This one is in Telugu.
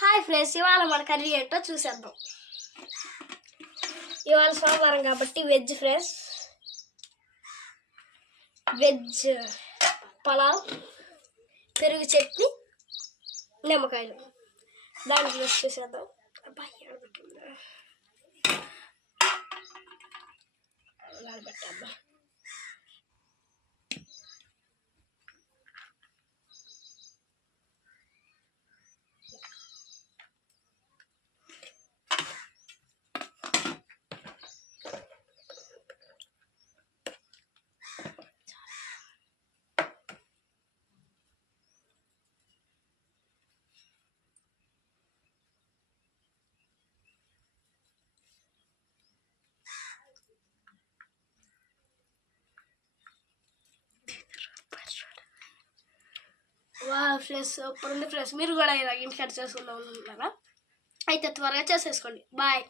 హాయ్ ఫ్రెండ్స్, ఇవాళ మన కర్రీ ఏంటో చూసేద్దాం. ఇవాళ సోమవారం కాబట్టి వెజ్ ఫ్రెండ్స్, వెజ్ పలావ్, పెరుగు చట్నీ, నిమ్మకాయలు. దాంట్లో చూసేద్దాం. అబ్బాయి పెట్టమ్మా. ఫ్రెండ్స్ సూపర్ ఉంది ఫ్రెండ్స్. మీరు కూడా ఇలా ఇంటికి చేసుకుందాం అనుకుంటున్నారా? అయితే త్వరగా చేసేసుకోండి. బాయ్.